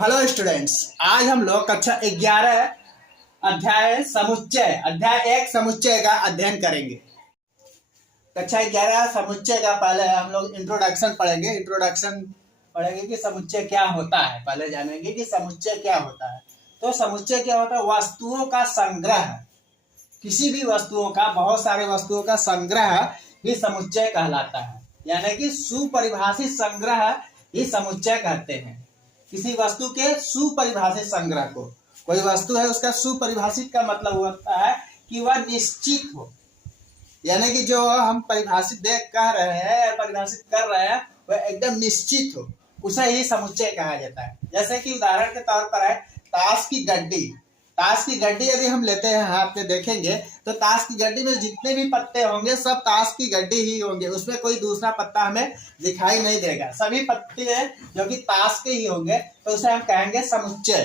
Hello students, आज हम लोग कक्षा 11 अध्याय 1 समुच्चय का अध्ययन करेंगे। कक्षा 11 समुच्चय का पहले हम लोग इंट्रोडक्शन पढ़ेंगे कि समुच्चय क्या होता है। पहले जानेंगे कि समुच्चय क्या होता है। तो समुच्चय क्या होता है? वस्तुओं का संग्रह। किसी भी वस्तुओं का, बहुत सारे वस्तुओं का संग्रह ही समुच्चय कहलाता है, यानी कि सुपरिभाषित संग्रह ही समुच्चय कहते हैं। किसी वस्तु के सुपरिभाषित संग्रह को, कोई वस्तु है उसका सुपरिभाषित का मतलब होता है कि वह निश्चित हो, यानी कि जो हम परिभाषित परिभाषित कर रहे हैं वह एकदम निश्चित हो, उसे ही समुच्चय कहा जाता है। जैसे कि उदाहरण के तौर पर है ताश की गड्डी। ताश की गड्डी यदि हम लेते हैं हाथ में देखेंगे तो ताश की गड्डी में जितने भी पत्ते होंगे सब ताश की गड्डी ही होंगे, उसमें कोई दूसरा पत्ता हमें दिखाई नहीं देगा। सभी पत्ते जो कि ताश के ही होंगे, तो उसे हम कहेंगे समुच्चय।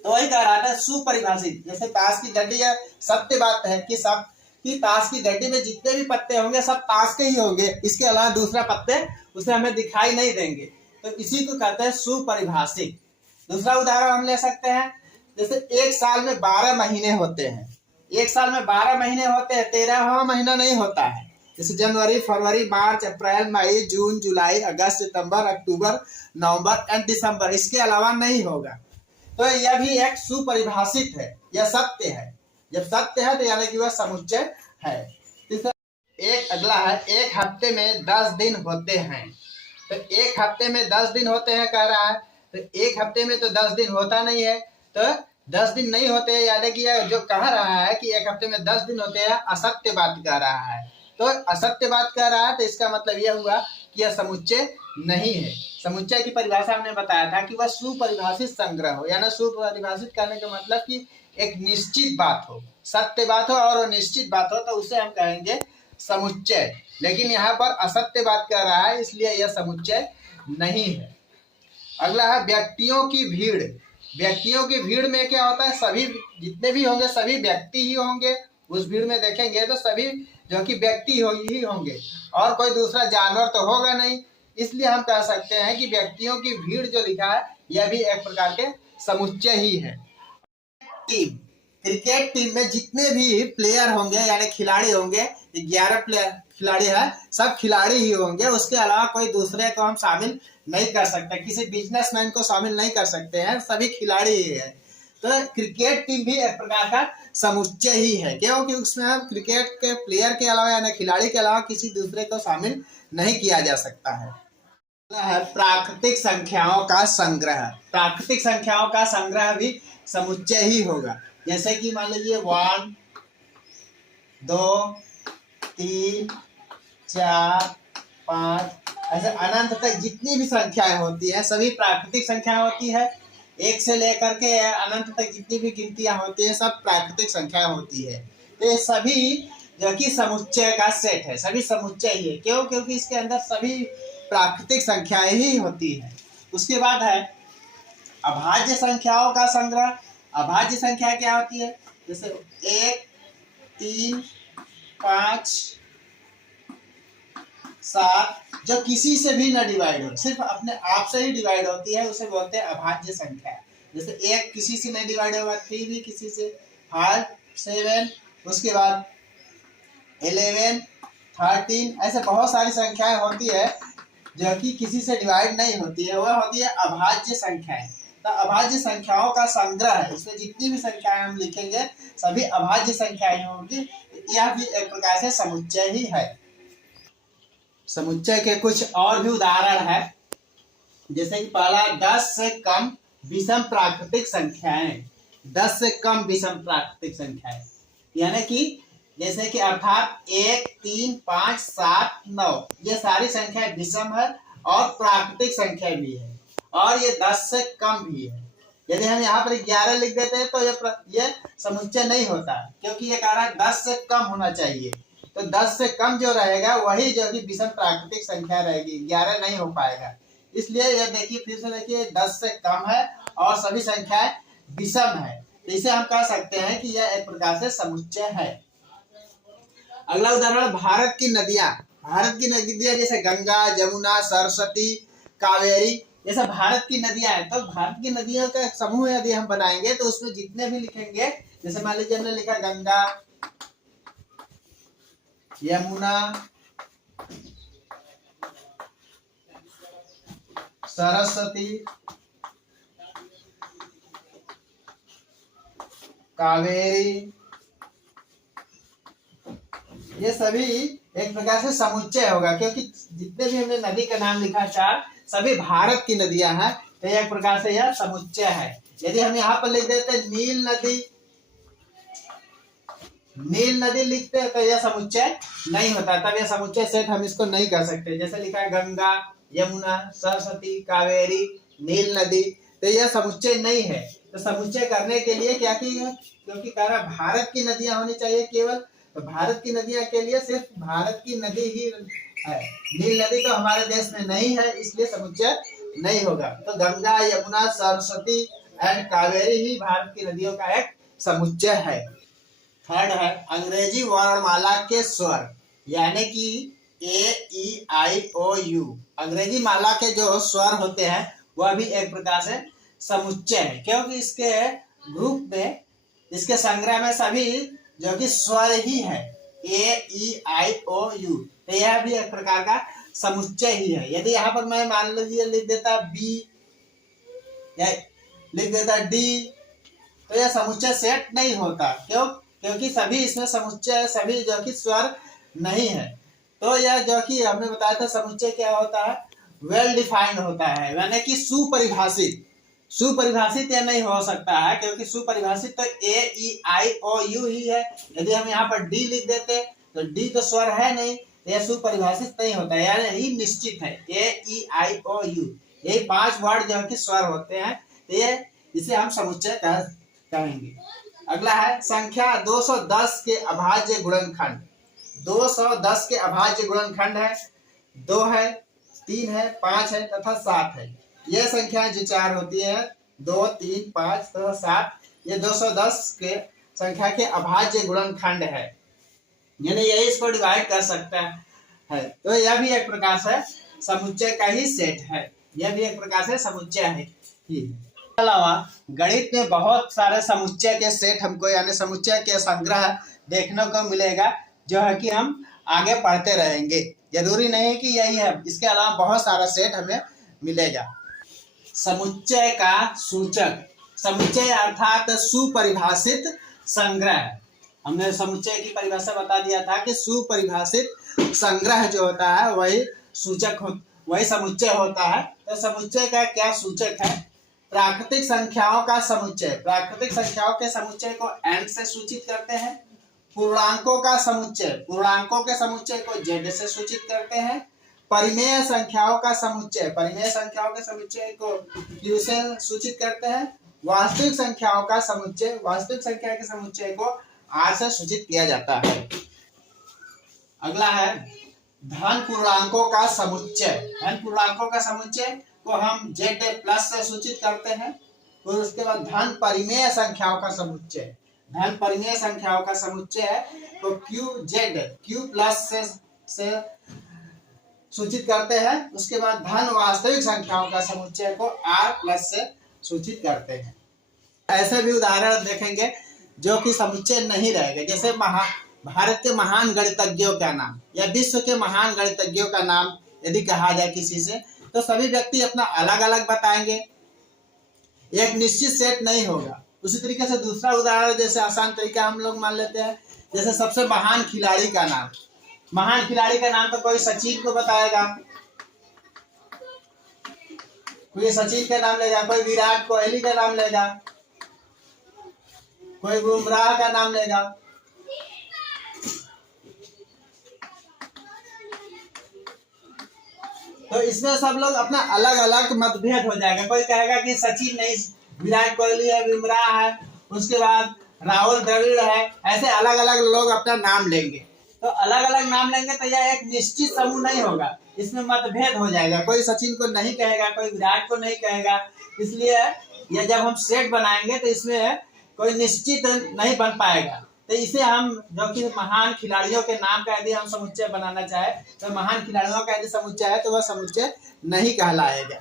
तो वही कह रहा था सुपरिभाषित। जैसे ताश की गड्डी, है सत्य बात है कि ताश की गड्डी में जितने भी पत्ते होंगे सब ताश के ही होंगे, इसके अलावा दूसरा पत्ते उसे हमें दिखाई नहीं देंगे, तो इसी को कहते हैं सुपरिभाषित। दूसरा उदाहरण हम ले सकते हैं, जैसे एक साल में 12 महीने होते हैं। एक साल में 12 महीने होते हैं, 13वां महीना नहीं होता है। जैसे जनवरी, फरवरी, मार्च, अप्रैल, मई, जून, जुलाई, अगस्त, सितंबर, अक्टूबर, नवंबर एंड दिसंबर, इसके अलावा नहीं होगा। तो यह भी एक सुपरिभाषित है, यह सत्य है। जब सत्य है तो यानी कि वह समुच्चय है। एक अगला है, एक हफ्ते में 10 दिन होते हैं। तो एक हफ्ते में 10 दिन होते हैं कह रहा है, तो एक हफ्ते में तो 10 दिन होता नहीं है, तो 10 दिन नहीं होते, यानी कि यह जो कह रहा है कि एक हफ्ते में 10 दिन होते हैं, असत्य बात कह रहा है। तो असत्य बात कह रहा है, तो इसका मतलब यह हुआ कि यह समुच्चय नहीं है। समुच्चय की परिभाषा हमने बताया था कि वह सुपरिभाषित संग्रह हो, यानी सुपरिभाषित करने का मतलब कि एक निश्चित बात हो, सत्य बात हो और निश्चित बात हो, तो उसे हम कहेंगे समुच्चय। लेकिन यहाँ पर असत्य बात कह रहा है, इसलिए यह समुच्चय नहीं है। अगला है व्यक्तियों की भीड़। व्यक्तियों की भीड़ में क्या होता है? सभी जितने भी होंगे सभी व्यक्ति ही होंगे। उस भीड़ में देखेंगे तो सभी जो कि व्यक्ति ही होंगे और कोई दूसरा जानवर तो होगा नहीं, इसलिए हम कह सकते हैं कि व्यक्तियों की भीड़ जो लिखा है यह भी एक प्रकार के समुच्चय ही है। टीम, क्रिकेट टीम में जितने भी प्लेयर होंगे यानी खिलाड़ी होंगे, 11 खिलाड़ी है, सब खिलाड़ी ही होंगे, उसके अलावा कोई दूसरे को हम शामिल नहीं कर सकते, किसी बिजनेसमैन को शामिल नहीं कर सकते हैं, सभी खिलाड़ी ही है। तो क्रिकेट टीम भी एक प्रकार का समुच्चय ही है, क्योंकि उसमें हम क्रिकेट के प्लेयर के अलावा यानी खिलाड़ी के अलावा किसी दूसरे को शामिल नहीं किया जा सकता है। प्राकृतिक संख्याओं का संग्रह। प्राकृतिक संख्याओं का संग्रह भी समुच्चय ही होगा। जैसे कि मान लीजिए 1 2 3 4 5 ऐसे अनंत तक जितनी भी संख्याएं होती है सभी प्राकृतिक संख्याएं होती है। एक से लेकर के अनंत तक जितनी भी गिनतियां होती है सब प्राकृतिक संख्याएं होती है। तो ये सभी जो कि समुच्चय का सेट है, सभी समुच्चय ही है। क्यों? क्योंकि इसके अंदर सभी प्राकृतिक संख्याएं ही होती है। उसके बाद है अभाज्य संख्याओं का संग्रह। अभाज्य संख्या क्या होती है? जैसे 1 3 5 7 जो किसी से भी न डिवाइड हो, सिर्फ अपने आप से ही डिवाइड होती है, उसे बोलते हैं अभाज्य संख्या। जैसे 1 किसी से नहीं डिवाइड होगा, 3 भी किसी से, 5 7, उसके बाद 11 13, ऐसे बहुत सारी संख्याएं होती है जो कि किसी से डिवाइड नहीं होती है, वह होती है अभाज्य संख्याएं। तो अभाज्य संख्याओं का संग्रह है, इसमें जितनी भी संख्याएं हम लिखेंगे सभी अभाज्य संख्याएं होंगी। यह भी एक प्रकार से समुच्चय ही है। समुच्चय के कुछ और भी उदाहरण है, जैसे कि पहला 10 से कम विषम प्राकृतिक संख्याएं। 10 से कम विषम प्राकृतिक संख्याएं यानी कि जैसे कि अर्थात 1 3 5 7 9 ये सारी संख्याएं विषम है और प्राकृतिक संख्या भी है, और ये 10 से कम भी है। यदि हम यहाँ पर 11 लिख देते हैं तो ये समुच्चय नहीं होता, क्योंकि ये कह रहा है 10 से कम होना चाहिए। तो 10 से कम जो रहेगा वही जो कि विषम प्राकृतिक संख्या रहेगी, 11 नहीं हो पाएगा। इसलिए ये देखिए, फिर से देखिए, 10 से कम है और सभी संख्याएं विषम है, तो इसे हम कह सकते हैं कि यह एक प्रकार से समुच्चय है। अगला उदाहरण भारत की नदियां। भारत की नदियां जैसे गंगा, जमुना, सरस्वती, कावेरी, जैसे भारत की नदियां हैं, तो भारत की नदियों का एक समूह यदि हम बनाएंगे तो उसमें जितने भी लिखेंगे, जैसे मान लीजिए हमने लिखा गंगा, यमुना, सरस्वती, कावेरी, ये सभी एक प्रकार से समुच्चय होगा, क्योंकि जितने भी हमने नदी का नाम लिखा चार, सभी भारत की नदियां हैं, तो एक प्रकार से यह समुच्चय है। यदि हम यहाँ पर लिख देते नील नदी, नील नदी लिखते हैं तो यह समुच्चय नहीं होता, तब यह समुच्चय सेट हम इसको नहीं कर सकते। जैसे लिखा है गंगा, यमुना, सरस्वती, कावेरी, नील नदी, तो यह समुच्चय नहीं है। तो समुच्चय करने के लिए क्या की, क्योंकि कह रहा भारत की नदियां होनी चाहिए केवल, तो भारत की नदियां के लिए सिर्फ भारत की नदी ही है, नील नदी तो हमारे देश में नहीं है, इसलिए समुच्चय नहीं होगा। तो गंगा, यमुना, सरस्वती एंड कावेरी ही भारत की नदियों का एक समुच्चय है। थर्ड है अंग्रेजी वर्णमाला के स्वर, यानी कि A-E-I-O-U, अंग्रेजी माला के जो स्वर होते हैं वह भी एक प्रकार से समुच्चय है, क्योंकि इसके ग्रुप में, इसके संग्रह में सभी जो कि स्वर ही है, A-E-I-O-U, तो यह भी एक प्रकार का समुच्चय ही है। यदि यहाँ पर मैं मान लीजिए लिख देता B या लिख देता D, तो यह समुच्चय सेट नहीं होता। क्यों? क्योंकि सभी इसमें समुच्चय, सभी जो कि स्वर नहीं है। तो यह जो कि हमने बताया था समुच्चय क्या होता है, वेल डिफाइंड होता है, यानी कि सुपरिभाषित। सुपरिभाषित यह नहीं हो सकता है, क्योंकि सुपरिभाषित तो A-E-I-O-U ही है। यदि हम यहाँ पर D लिख देते तो D तो स्वर है नहीं, यह सुपरिभाषित नहीं होता, यानी निश्चित है। A-E-I-O-U, यही 5 वर्ड जो कि स्वर होते हैं, तो ये इसे हम समुच्चय कहेंगे। अगला है संख्या 210 के अभाज्य गुणनखंड। 210 के अभाज्य गुणनखंड है, 2 है, 3 है, 5 है तथा 7 है। यह संख्याएं जो 4 होती है, 2, 3, 5 तथा 7, ये 210 के संख्या के अभाज्य गुणनखंड है, यानी यही इसको डिवाइड कर सकता है। तो यह भी एक प्रकार से समुच्चय का ही सेट है, यह भी एक प्रकार से समुच्चय है ही। अलावा गणित में बहुत सारे समुच्चय के सेट हमको, यानी समुच्चय के संग्रह देखने को मिलेगा, जो है कि हम आगे पढ़ते रहेंगे। जरूरी नहीं कि यही है, इसके अलावा बहुत सारा सेट हमें मिलेगा। समुच्चय का सूचक, समुच्चय अर्थात सुपरिभाषित संग्रह। हमने समुच्चय की परिभाषा बता दिया था कि सुपरिभाषित संग्रह जो होता है वही सूचक वही समुच्चय होता है। तो समुच्चय का क्या सूचक है? प्राकृतिक संख्याओं का समुच्चय, प्राकृतिक संख्याओं के समुच्चय को n से सूचित करते हैं। पूर्णांकों का समुच्चय, पूर्णांकों के समुच्चय को z से सूचित करते हैं। परिमेय संख्याओं का समुच्चय, परिमेय संख्याओं के समुच्चय को q से सूचित करते हैं। वास्तविक संख्याओं का समुच्चय, वास्तविक संख्या के समुच्चय को r से सूचित किया जाता है। अगला है धन पूर्णांकों का समुच्चय। धन पूर्णांकों का समुच्चय को हम z प्लस से सूचित करते हैं। और उसके बाद धन परिमेय संख्याओं का समुच्चय, धन परिमेय संख्याओं का समुच्चय तो q प्लस से सूचित करते हैं। उसके बाद धन वास्तविक संख्याओं का समुच्चय को r प्लस से सूचित करते हैं। ऐसे भी उदाहरण देखेंगे जो कि समुच्चय नहीं रहेगा, जैसे भारत के महान गणितज्ञों का नाम या विश्व के महान गणितज्ञों का नाम यदि कहा जाए किसी से, तो सभी व्यक्ति अपना अलग अलग बताएंगे, एक निश्चित सेट नहीं होगा। उसी तरीके से दूसरा उदाहरण, जैसे आसान तरीका हम लोग मान लेते हैं, जैसे सबसे महान खिलाड़ी का नाम, महान खिलाड़ी का नाम तो कोई सचिन को बताएगा, कोई सचिन का नाम लेगा, कोई विराट कोहली का नाम लेगा, कोई बुमराह का नाम लेगा। तो इसमें सब लोग अपना अलग अलग मतभेद हो जाएगा। कोई कहेगा कि सचिन नहीं, विराट कोहली है, बुमराह है, उसके बाद राहुल द्रविड़ है, ऐसे अलग अलग लोग अपना नाम लेंगे। तो अलग अलग नाम लेंगे तो यह एक निश्चित समूह नहीं होगा, इसमें मतभेद हो जाएगा। कोई सचिन को नहीं कहेगा, कोई विराट को नहीं कहेगा। इसलिए यह जब हम सेट बनाएंगे तो इसमें कोई निश्चित नहीं बन पाएगा। तो इसे हम जो कि महान खिलाड़ियों के नाम का यदि हम समुच्चय बनाना चाहे तो महान खिलाड़ियों का यदि समुच्चय है तो वह समुच्चय नहीं कहलाएगा।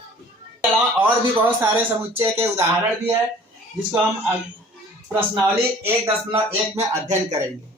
अलावा और भी बहुत सारे समुच्चय के उदाहरण भी है जिसको हम प्रश्नावली 1.1 में अध्ययन करेंगे।